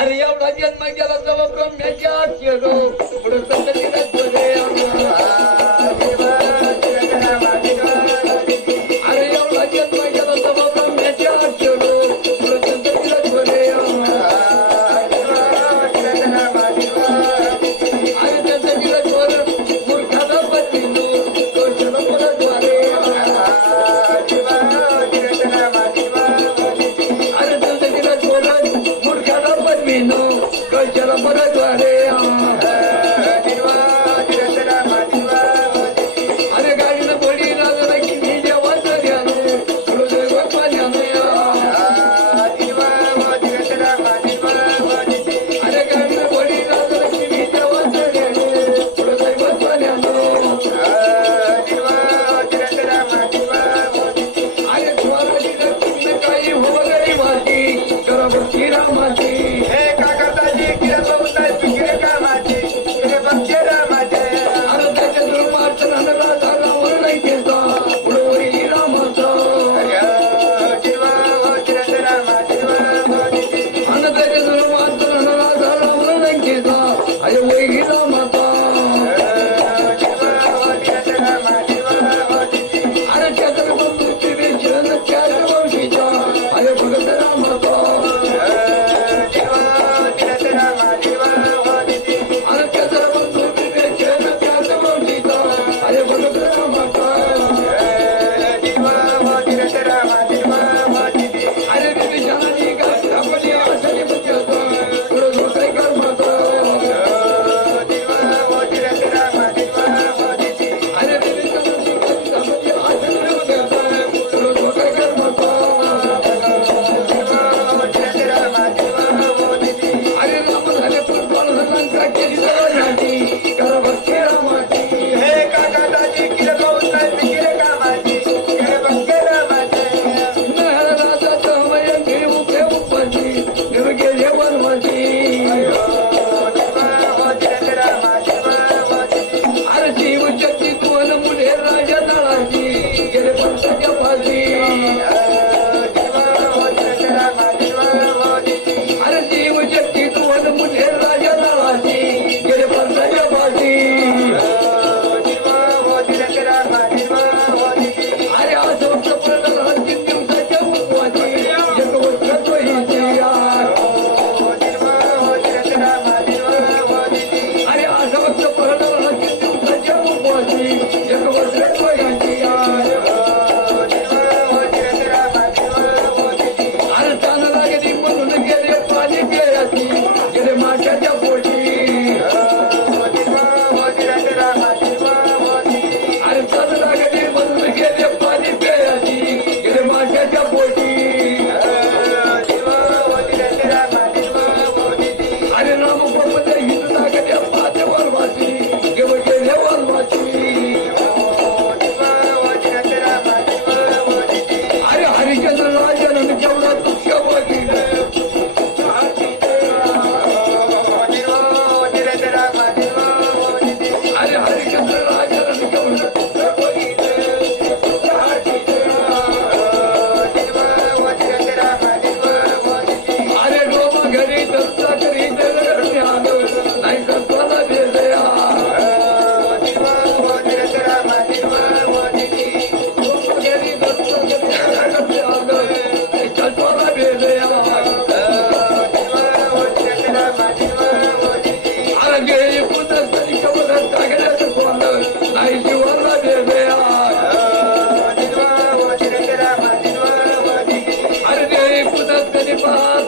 अरे एवढा जन्म गेला तेव्हा ब्रह्म्याच्या केलो पुढे Christmas.